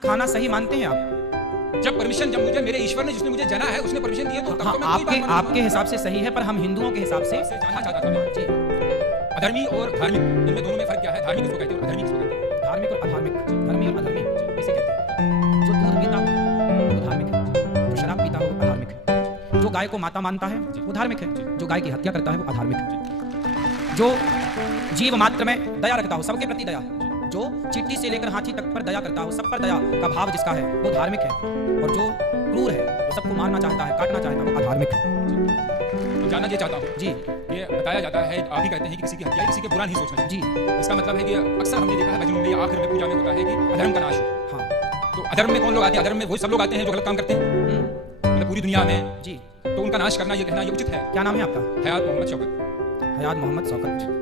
खाना सही मानते हैं आप? जब मुझे मेरे ईश्वर ने जिसने मुझे जना है उसने परमिशन दी है तो तब हाँ, तो मैं कोई बात मानूंगा। आपके हिसाब से सही है, पर हम हिंदुओं के हिसाब से जानना चाहता था मैं जी, अधर्मी और धार्मिक इनमें दोनों में फर्क क्या है? धार्मिक किसको कहते हैं और अधर्मी किसको कहते हैं? धार्मिक और अधार्मिक, धर्मी और अधर्मी इसे कहते हैं। जो दूध पीता हो वो धार्मिक है, जो शराब पीता हो अधार्मिक है, जो गाय को माता मानता है वो धार्मिक है, जो गाय की हत्या करता है वो अधार्मिक है, जो जीव मात्र में दया रखता हो, सबके प्रति दया, जो चींटी से लेकर हाथी तक पर दया करता हो, सब पर दया का भाव जिसका है वो धार्मिक है, और जो क्रूर है, जो सबको मारना चाहता है, काटना चाहता है, वो अधार्मिक है। तो जानना ये चाहता हूँ जी, ये बताया जाता है, आप ही कहते हैं कि किसी की हत्या किसी के बुरा नहीं सोचना चाहिए। जी, इसका मतलब है कि अक्सर हमने देखा है भजनों में या आखिर में पूजा में होता है कि अधर्म का नाश हो। हाँ, तो अधर्म में कौन लोग आते हैं? अधर्म में वही सब लोग आते हैं जो गलत काम करते हैं मतलब पूरी दुनिया में। जी, तो उनका नाश करना, ये कहना ये उचित है। क्या नाम है आपका? हयात मोहम्मद शौकत। हयात मोहम्मद शौकत।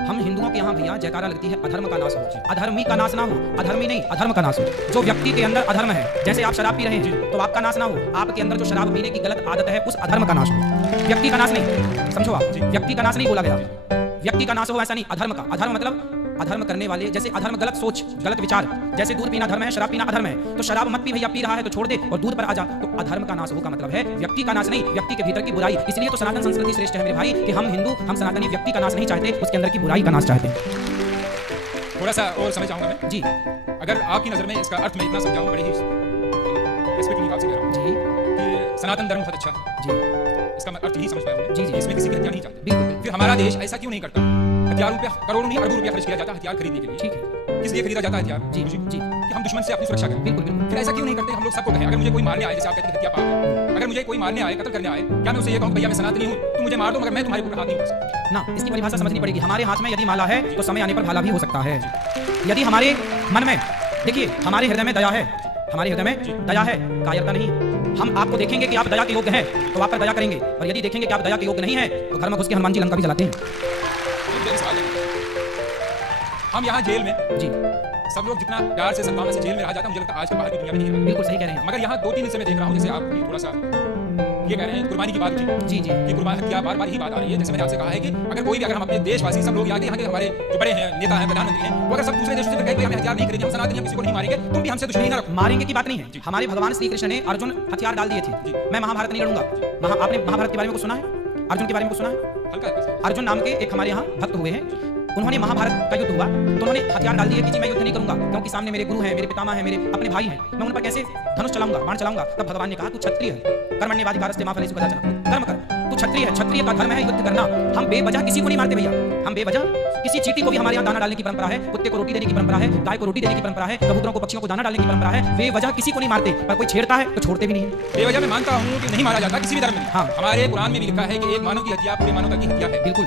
हम हिंदुओं के यहाँ भैया जयकारा लगती है अधर्म का नाश हो, अधर्मी का नाश ना हो, अधर्मी नहीं अधर्म का नाश हो। जो व्यक्ति के अंदर अधर्म है, जैसे आप शराब पी रहे हैं तो आपका नाश ना हो, आपके अंदर जो शराब पीने की गलत आदत है उस अधर्म का नाश हो, व्यक्ति का नाश नहीं, समझो आप, व्यक्ति का नाश नहीं बोला गया, व्यक्ति का नाश हो ऐसा नहीं, अधर्म का। अधर्म मतलब अधर्म करने वाले, जैसे अधर्म गलत सोच, गलत विचार, जैसे दूध पीना धर्म है, शराब पीना अधर्म है, तो शराब मत पी भैया, पी रहा है तो छोड़ दे और दूध पर आ जा, तो अधर्म का नाश हो का मतलब है व्यक्ति का नाश नहीं, व्यक्ति के भीतर की बुराई। इसलिए तो सनातन संस्कृति श्रेष्ठ है मेरे भाई, कि हम हिंदू, हम सनातनी व्यक्ति का नाश नहीं चाहते, उसके अंदर की बुराई का नाश चाहते हैं। थोड़ा सा और समझ चाहूंगा मैं जी, अगर आपकी नजर में इसका अर्थ मैं इतना समझाऊं, बड़े ही रेस्पेक्ट आपसे कह रहा हूं जी, कि सनातन धर्म बहुत अच्छा है, जी, इसका मैं अर्थ यही समझ पाया हूं जी, जी, इसमें किसी की हत्या नहीं चाहते। बिल्कुल, फिर हमारा देश ऐसा क्यों नहीं करता? हथियारों पे करोड़ों नहीं अरबों रुपया खर्च किया जाता है हथियार खरीदने के लिए। ठीक है, किस लिए खरीदा जाता है हथियार? जी, जी, जी, कि हम दुश्मन से अपनी सुरक्षा करें। बिल्कुल, बिल्कुल, फिर ऐसा क्यों नहीं करते? हम लोग सबको कहें, अगर मुझे कोई मारने आए, जैसे आप कहते हैं हत्या पाप है, अगर मुझे कोई मारने आए, कत्ल करने आए, क्या मैं उसे ये कहूं भैया मैं सनातनी हूं, तुम मुझे मार दो मगर मैं तुम्हारे ऊपर हाथ नहीं उठा सकता? ना, इसकी परिभाषा समझनी पड़ेगी। हमारे हाथ में यदि माला है तो समय आने पर भाला भी हो सकता है। यदि हमारे मन में, देखिए हमारे हृदय में दया है, हमारे हृदय में दया है, कायरता नहीं। हम आपको देखेंगे कि आप दया के योग्य हैं तो आप पर दया करेंगे, और यदि देखेंगे कि आप दया के योग्य नहीं है तो घर में घुस के हनुमान जी लंका भी जलाते हैं। हम यहाँ जेल में जी, सब लोग जितना प्यार से सद्भावना से जेल में रहा जाता है, मुझे लगता है आज के बाहर की दुनिया में नहीं रहा। बिल्कुल सही कह रहे हैं आप। मगर यहाँ 2-3 दिन से मैं देख रहा हूँ, जैसे आप भी थोड़ा सा ये कह रहे हैं कुर्बानी की बात उठी जी, जी, कि कुर्बानी हत्या बार बार ही बात आ रही है। जैसे मैंने आपसे कहा है कि अगर कोई भी, अगर हम अपने देशवासी सब लोग यहाँ के हमारे जो बड़े हैं, नेता हैं, प्रधानमंत्री हैं, वो अगर सब दूसरे देशों से कहें कि हमें हथियार नहीं खरीदे, हम सनातनी किसी को नहीं मारेंगे, तुम भी हमसे दुश्मनी ना रखो। मारेंगे की बात नहीं है। हमारे भगवान श्री कृष्ण ने अर्जुन हथियार डाल दिए थे, मैं महाभारत नहीं लड़ूंगा। आपने महाभारत के बारे में कुछ सुना है? अर्जुन के बारे में कुछ सुना है? हल्का अर्जुन नाम के एक हमारे यहाँ भक्त हुए हैं, उन्होंने महाभारत का युद्ध हुआ तो उन्होंने हथियार डाल दिए कि जी मैं युद्ध नहीं करूंगा, क्योंकि सामने मेरे गुरु हैं, मेरे पितामह हैं, मेरे अपने भाई हैं, मैं उन पर कैसे धनुष चलाऊंगा, बाण चलाऊंगा। तब भगवान ने कहा तू क्षत्रिय है, कर्मण्येवाधिकारस्ते मा फलेषु कदाचन, कर्म कर, तू क्षत्रिय है, क्षत्रिय का धर्म है युद्ध करना। हम बेवजह किसी को नहीं मारते भैया, हम बेवजह किसी चींटी को भी हमारे यहाँ दाना डालने की परंपरा है, कुत्ते को रोटी देने की परंपरा है, गाय को रोटी देने की परंपरा है, कबूतरों को पक्षियों को दाना डालने की परंपरा है। बेवजह किसी को नहीं मारते, पर कोई छेड़ता है तो छोड़ते भी नहीं है। बेवजह मैं मानता हूँ कि नहीं मारा जाता किसी भी धर्म में। हाँ। हमारे कुरान में भी लिखा है कि एक मानव की हत्या पूरे मानवता की हत्या है। बिल्कुल,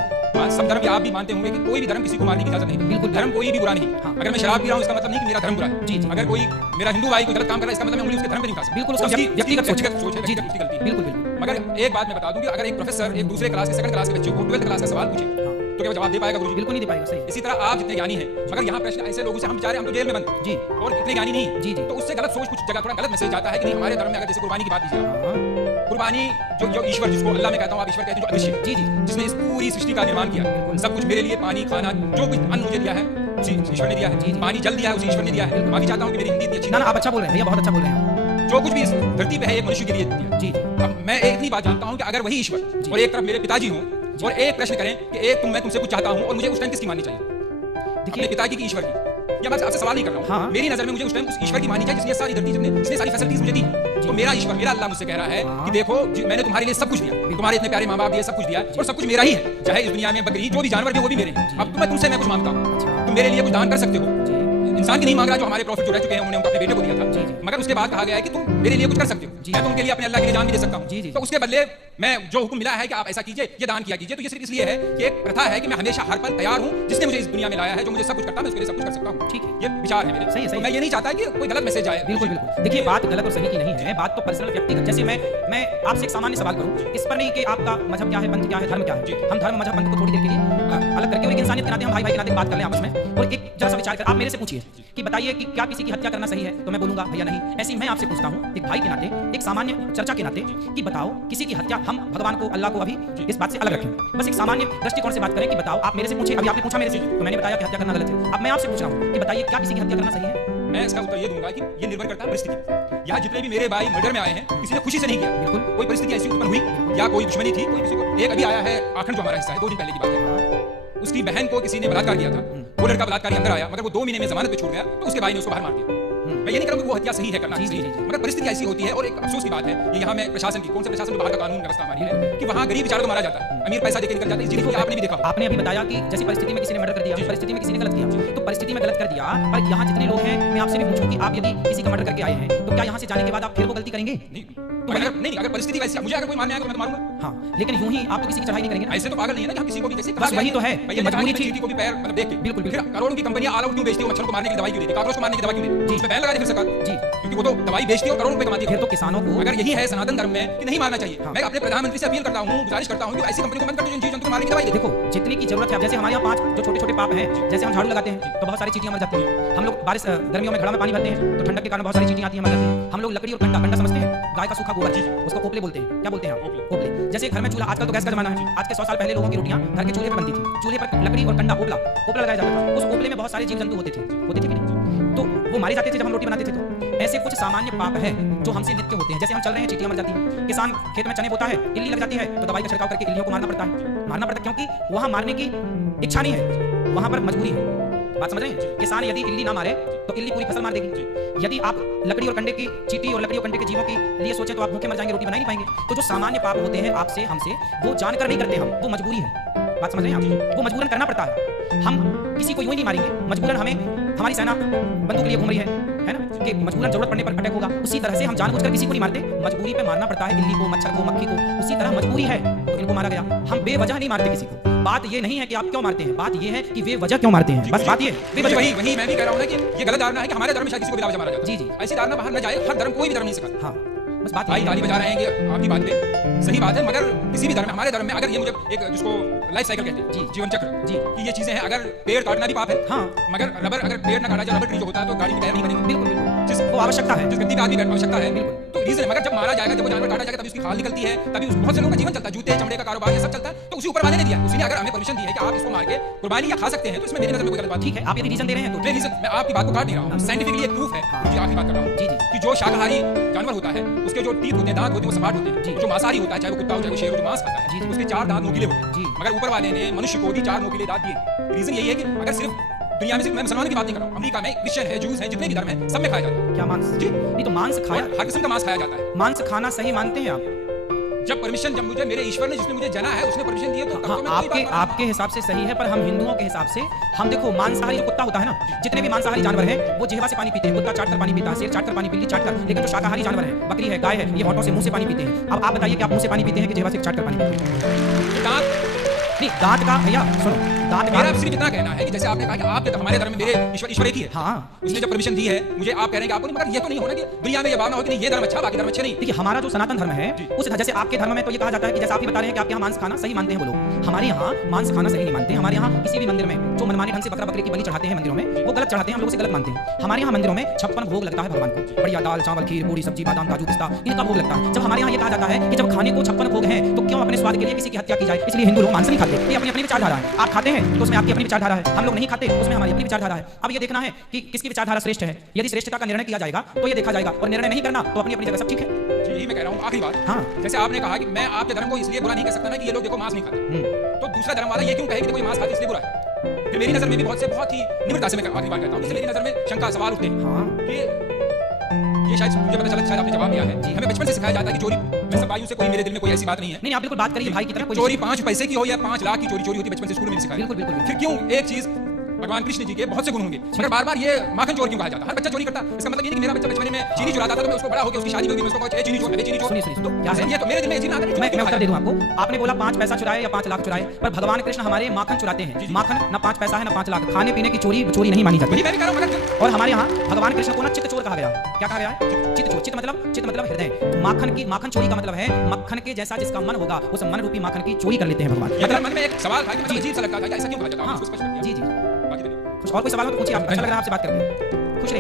सब धर्म आप भी मानते होंगे कि कोई भी धर्म किसी को मारने की इजाजत नहीं। बिल्कुल, धर्म कोई भी बुरा नहीं। हाँ। अगर मैं शराब पी रहा हूँ इसका मतलब नहीं कि मेरा धर्म बुरा है। जी, जी। अगर कोई मेरा हिंदू भाई कोई गलत काम कर रहा है इसका मतलब मैं उंगली उसके धर्म पे नहीं उठा सकता। बिल्कुल, उसका उसकी व्यक्तिगत सोच है। सोच है, जी, व्यक्तिगत गलती है। बिल्कुल, बिल्कुल, मगर एक बात मैं बता दूं कि अगर एक प्रोफेसर एक दूसरे क्लास के सेकंड क्लास के बच्चे को 12th क्लास का सवाल पूछे तो क्या वो जवाब दे पाएगा गुरुजी? बिल्कुल नहीं दे पाएगा। सही, इसी तरह आप जितने ज्ञानी हैं, मगर यहाँ प्रश्न ऐसे लोगों से हम बेचारे हम तो जेल में बंद जी, और इतने ज्ञानी नहीं। जी, जी, तो उससे गलत सोच कुछ जगह थोड़ा गलत मैसेज आता है कि नहीं हमारे धर्म में, अगर जैसे कुर्बानी की बात कीजिए, हाँ, कुर्बानी जो ईश्वर, जिसको अल्लाह में कहता हूँ, आप ईश्वर कहते हैं, जो अदृश्य, जी, जी, जिसने इस पूरी सृष्टि का निर्माण किया, सब कुछ मेरे लिए, पानी, खाना, जो कुछ अन्न मुझे दिया है उसी ईश्वर ने दिया है। जी, जी। पानी जल दिया है उसी ईश्वर ने दिया है। माफी चाहता हूँ कि मेरी हिंदी इतनी अच्छी ना ना आप अच्छा बोल रहे हैं भैया, बहुत अच्छा बोल रहे हैं। जो कुछ भी इस धरती पे है एक मनुष्य के लिए दिया। जी, अब मैं एक ही बात जानता हूँ कि अगर वही ईश्वर और एक तरफ मेरे पिताजी हों और एक प्रश्न करें कि एक मैं तुमसे कुछ चाहता हूँ और मुझे उस टाइम किसकी माननी चाहिए? देखिए पिताजी की, ईश्वर की? या मैं आपसे सवाल नहीं कर रहा हूँ। हाँ। मेरी नजर में मुझे उस टाइम उस ईश्वर की माननी चाहिए जिसने सारी धरती, जिसने सारी फैसिलिटीज मुझे दी। तो मेरा ईश्वर, मेरा अल्लाह मुझसे कह रहा है कि देखो मैंने तुम्हारे लिए सब कुछ दिया, तुम्हारे इतने प्यारे माँ बाप दिए, सब कुछ दिया और सब कुछ मेरा ही है। चाहे इस दुनिया में बकरी जो भी जानवर भी वो भी मेरे हैं। अब मैं तुमसे मैं कुछ मांगता हूँ, तुम मेरे लिए कुछ दान कर सकते हो। इंसान की नहीं मांग रहा, जो हमारे प्रॉफिट जो रह चुके हैं उन्होंने उनको अपने बेटे को दिया था, मगर उसके बाद कहा गया है कि तुम मेरे लिए कुछ कर सकते हो। मैं तो उनके लिए अपने अल्लाह के लिए जान भी दे सकता हूँ। तो उसके बदले मैं जो हुक्म मिला है कि आप ऐसा कीजिए, ये दान किया कीजिए, तो ये सिर्फ इसलिए है कि एक प्रथा है कि मैं हमेशा हर पल तैयार हूँ, जिसने मुझे इस दुनिया में लाया है, जो मुझे सब कुछ करता है, मैं उसके लिए सब कुछ कर सकता हूँ। ठीक है, ये विचार है मेरे। सही है, सही। मैं ये नहीं चाहता कि कोई गलत मैसेज आए। बिल्कुल, बिल्कुल। देखिए बात गलत और सही की नहीं है, बात तो पर्सनल व्यक्तिगत। जैसे मैं आपसे एक सामान्य सवाल करूं, इस पर नहीं कि आपका मजहब क्या है, पंथ क्या है, धर्म क्या है। हम धर्म मजहब पंथ को थोड़ी देर के लिए अलग करके और एक इंसानियत के नाते हम भाई भाई के नाते बात कर लें आपस में, और एक जरा सा विचार कर आप मेरे से पूछिए कि बताइए कि क्या किसी की हत्या करना सही है, तो मैं बोलूंगा भैया नहीं। ऐसे ही मैं आपसे पूछता हूं एक भाई के नाते, एक सामान्य चर्चा के नाते, कि बताओ किसी की हत्या, हम भगवान को, अल्लाह को अभी इस बात से अलग रखें, बस एक सामान्य दृष्टिकोण से बात करें कि बताओ, आप मेरे से पूछे, अभी आपने पूछा मेरे से तो मैंने बताया कि हत्या करना गलत है। अब मैं आपसे पूछ रहा हूं कि बताइए क्या किसी की हत्या करना सही है? मैं इसका उत्तर ये दूंगा कि ये निर्भर करता है परिस्थिति पर। यहाँ जितने भी मेरे भाई मर्डर में आए हैं, किसी ने खुशी से नहीं किया, बिल्कुल कोई परिस्थिति ऐसी उत्पन्न हुई या कोई दुश्मनी थी, कोई किसी को। एक अभी आया है आखंड जो हमारा हिस्सा है, 2 दिन पहले की बात है, उसकी बहन को किसी ने बलात्कार किया था, वो लड़का बलात्कारी अंदर आया, मगर वो 2 महीने में जमानत पे छूट गया, तो उसके भाई ने उसको बाहर मार दिया। मैं ये नहीं कहूँगा कि वो हत्या सही है, करना सही है, मगर परिस्थिति ऐसी होती है। और एक अफसोस की बात है, ये यहाँ में प्रशासन की, कौन से प्रशासन, बाहर का कानून व्यवस्था हमारी है कि वहाँ गरीब बेचारा को मारा जाता है, अमीर पैसा देकर निकल जाता है। जिंदगी आपने भी देखा, आपने अभी बताया कि जैसी परिस्थिति में किसी ने मर्डर कर दिया, परिस्थिति में किसी ने गलत किया, तो परिस्थिति में गलत कर दिया, पर यहाँ जितने लोग हैं, मैं आपसे भी पूछूं कि आप यदि किसी का मर्डर करके आए हैं, तो क्या यहाँ से जाने के बाद आप फिर वो गलती करेंगे? नहीं, अगर परिस्थिति वैसी, मुझे अगर कोई मारने आएगा तो मैं तो मारूंगा। हाँ, लेकिन यूं ही आप तो किसी की चढ़ाई नहीं करेंगे ना। ऐसे तो पागल नहीं है ना कि हम किसी को भी जैसे बस वही तो है, मजबूरी थी को भी पैर मतलब देख के। बिल्कुल फिर करोड़ों की कंपनियां ऑल आउट क्यों बेचती है, मच्छरों को मारने की दवाई क्यों देती है, कॉकरोच को मारने की दवाई क्यों देती है? इसमें बैन लगा दे फिर सरकार जी, क्योंकि वो तो दवाई बेचती है और करोड़ों रुपए कमाती है। फिर तो किसानों को, अगर यही है सनातन धर्म में कि नहीं मारना चाहिए, मैं अपने प्रधानमंत्री से अपील करता हूं, गुजारिश करता हूं कि ऐसी कंपनी को बंद कर दो जो जीव जंतु को मारने की दवाई दे। देखो जितनी की जरूरत है, जैसे हमारे यहाँ 5 जो छोटे-छोटे पाप हैं, जैसे हम झाड़ू लगाते हैं तो बहुत सारी चींटियां मर जाती हैं। हम लोग बारिश गर्मियों में घड़ा में पानी भरते हैं तो ठंडक के कारण बहुत सारी चींटियां आती हैं, मर जाती हैं। हम लोग लकड़ी और कंडा समझते हैं, गाय का सूखा गोबर, उसको कोपले बोलते हैं। क्या बोलते हैं आप? कोपले। जैसे घर में चूल्हा, आजकल तो गैस का जमाना है, आज के 100 साल पहले लोगों की रोटियां घर के चूल्हे पर बनती थी, चूल्हे पर लकड़ी और कंडा कोपला लगाया जाता था, उस कोपले में बहुत सारे जीव जंतु होते थे कि नहीं? तो वो मारे जाते थे जब हम रोटी बनाते थे। तो ऐसे कुछ सामान्य पाप है जो हमसे नित्य होते हैं। जैसे हम चल रहे हैं, चींटियां मर जाती हैं, किसान खेत में चने बोता है, इल्ली लग जाती है तो दवाई का छिड़काव करके इल्लियों को मारना पड़ता है, क्योंकि वहां मारने की इच्छा नहीं है, वहां पर मजबूरी है। बात समझ रहे हैं? किसान यदि इल्ली ना मारे तो इल्ली पूरी फसल मार देगी। यदि आप लकड़ी और कंडे की चींटी और लकड़ी और कंडे के जीवों के लिए सोचे तो आप भूखे मर जाएंगे, रोटी बना नहीं पाएंगे। तो जो सामान्य पाप होते हैं आपसे हमसे, वो जानकर नहीं करते हम, वो मजबूरी है। बात समझ रहे हैं आप? वो मजबूरन करना पड़ता है। हम किसी को यूं ही नहीं मारेंगे, मजबूरन हमें हमारी सेना बंदूक लिए घूम रही है ना, कि मजबूरन जरूरत पड़ने पर अटैक होगा। उसी तरह से हम जानबूझकर किसी को नहीं मारते, मजबूरी पे मारना पड़ता है इल्ली को, मच्छर को, मक्खी को। उसी तरह मजबूरी है तो इनको मारा गया। हम बेवजह नहीं मारते किसी को। बात ये नहीं है कि आप क्यों मारते हैं, बात ये है कि बेवजह क्यों मारते हैं। बस बात ये वही मैं भी कह रहा हूं ना कि ये गलत धारणा है कि हमारे धर्म में शायद किसी को बिना वजह मारा जाता है। जी ऐसी धारणा बाहर न जाए। हर धर्म, कोई भी धर्म नहीं सिखाता। हाँ, बस बात भाई ताली बजा रहे हैं कि आपकी बात पे सही बात है, मगर किसी भी धर्म में, हमारे धर्म में अगर ये मुझे एक जिसको लाइफ साइकिल कहते हैं, जीवन चक्र जी, कि ये चीजें हैं। अगर पेड़ काटना भी पाप है, हाँ, मगर रबर, अगर पेड़ ना काटा जाए, रबर ट्री जो होता है तो गाड़ी की टायर नहीं बनेगी। बिल्कुल, वो आवश्यकता है, जिस गति का आदमी की आवश्यकता है। बिल्कुल, तो रीजन है। मगर जब मारा जाएगा, जब वो जानवर काटा जाएगा, तभी उसकी खाल निकलती है, तभी बहुत से लोगों का जीवन चलता है, जूते चमड़े का कारोबार ये सब चलता है। तो उसी ऊपर वाले ने दिया, उसने अगर हमें परमिशन दी है कि आप इसको मार के कुर्बानी या खा सकते हैं, तो इसमें मेरी नजर में कोई गलत बात ठीक है। आप यदि रीजन दे रहे हैं तो मैं रीजन, मैं आपकी बात को काट नहीं रहा हूं, साइंटिफिकली एक प्रूफ है। मुझे आखिरी बात कर रहा हूं जी, कि जो शाकाहारी जानवर होता है उसके जो टीथ होते हैं, दांत होते हैं, वो सपाट होते हैं। जो मांसाहारी होता है, चाहे वो कुत्ता हो, चाहे वो शेर हो, जो मांस खाता है, उसके 4 दांत नोकीले होते हैं। मगर ऊपर वाले ने मनुष्य को भी 4 नोकीले दांत दिए। रीजन यही है कि अगर सिर्फ दुनिया में, सिर्फ मैं मुसलमानों की बात नहीं कर रहा हूं, अमेरिका में क्रिश्चियन है, जूस है, जितने भी धर्म है, सब में खाया जाता है। क्या मांस? जी नहीं, तो मांस खाया, हर किस्म का मांस खाया जाता है। मांस खाना सही मानते हैं आप? जब परमिशन, जब मुझे मेरे ईश्वर ने, जिसने मुझे जना है, उसने परमिशन दी है, तो हाँ, आपके हिसाब से सही है, पर हम हिंदुओं के हिसाब से, हम देखो मांसाहारी जो कुत्ता होता है ना, जितने भी मांसाहारी जानवर हैं वो जिह्वा से पानी पीते हैं। कुत्ता चाट कर पानी पीता है, शेर चाट कर पानी, बिल्ली चाट कर। लेकिन जो शाकाहारी जानवर है, बकरी है, गाय है, ये होठों से, मुंह से पानी पीते हैं। अब आप बताइए कि आप मुंह से पानी पीते हैं कि जिह्वा से चाट कर पानी पीते हैं? दांत का, भैया सुनो, दांत का मेरा सिर्फ इतना कहना है कि जैसे आपने कहा कि आपके हमारे धर्म में मेरे ईश्वर एक ही है, हाँ, उसने जब परमिशन दी है मुझे, आप कह रहे हैं कि आपको नहीं, मगर ये तो नहीं होना कि दुनिया में ये भावना हो कि नहीं ये धर्म अच्छा, बाकी धर्म अच्छे नहीं। देखिए, हमारा जो सनातन धर्म है, उस जैसे आपके धर्म में तो ये कहा जाता है कि जैसे आप ही बता रहे हैं कि आपके यहाँ मांस खाना सही मानते हैं वो लोग, हमारे यहाँ मांस खाना सही नहीं मानते। हमारे यहाँ किसी भी मंदिर में जो मनमाने ढंग से बकरा बकरी की बलि चढ़ाते हैं मंदिरों में, वो गलत चढ़ाते हैं, हम लोग से गलत मानते हैं। हमारे यहाँ मंदिरों में 56 भोग लगता है भगवान को, बढ़िया दाल चावल खीर पूरी सब्जी बादाम काजू पिस्ता, इनका भोग लगता है। जब हमारे यहाँ ये कहा जाता है कि जब खाने को 56 भोग हैं तो क्यों अपने स्वाद के लिए किसी की हत्या की जाए, इसलिए हिंदू लोग मांस नहीं खाते। ये अपनी अपनी विचारधारा है। आप खाते हैं तो उसमें आपकी अपनी विचारधारा है, हम लोग नहीं खाते उसमें हमारी अपनी विचारधारा है। अब ये देखना है कि किसकी विचारधारा श्रेष्ठ है। यदि श्रेष्ठता का निर्णय किया जाएगा तो ये देखा जाएगा, और निर्णय नहीं करना तो अपनी अपनी जगह सब ठीक है। यही मैं कह रहा हूँ। आखिरी बात, हाँ, जैसे आपने कहा कि मैं आपके धर्म को इसलिए बुरा नहीं कह सकता ना कि ये लोग देखो मांस नहीं खाते, तो दूसरा धर्म वाला ये क्यों कहे कि कोई मांस खाते इसलिए बुरा है? फिर मेरी नजर में भी बहुत ही निम्रता से मैं आखिरी बात कहता हूँ, इसलिए मेरी नजर में शंका सवाल उठते हैं कि ये शायद मुझे पता चला, शायद आपने जवाब दिया है। हमें बचपन से सिखाया जाता है कि चोरी, वैसे भाइयों से कोई मेरे दिल में कोई ऐसी बात नहीं है। नहीं, आप बिल्कुल बात करिए भाई की तरह। चोरी 5 पैसे की हो या 5 लाख की चोरी होती है, बचपन से स्कूल में सिखाया। बिल्कुल बिल्कुल। फिर क्यों एक चीज, भगवान कृष्ण जी के बहुत से गुण होंगे, मगर बार-बार ये माखन चोर क्यों कहा जाता है? हर बच्चा चोरी करता है। इसका मतलब ये नहीं कि मेरा बच्चा बचपन में चीनी चुराता था तो मैं उसको बड़ा होकर उसकी शादी होगी मैं उसको कहूंगा चीनी चोर, चीनी चोर। सुनिए तो क्या है, ये तो मेरे दिल में चीज आता है। मैं उत्तर दे दूं आपको। आपने बोला 5 पैसा चुराए या 5 लाख चुराए, पर भगवान कृष्ण हमारे माखन चुराते हैं। माखन ना 5 पैसा है ना 5 लाख। खाने पीने की चोरी नहीं मानी जाती। और हमारे यहाँ भगवान कृष्ण को ना चित्त चोर कहा गया। क्या कहा गया है? चित्त चोर। चित्त मतलब हृदय। माखन चोरी का मतलब है मक्खन के जैसा जिसका मन होगा, उस मन रूपी माखन की चोरी कर लेते हैं भगवान। मतलब मन में एक सवाल था कि मुझे अजीब सा लगता था कि ऐसा क्यों कहा जाता है। जी जी, और कोई सवाल हो तो पूछिए आप। अच्छा लग रहा है आपसे बात करके। खुश रहिए।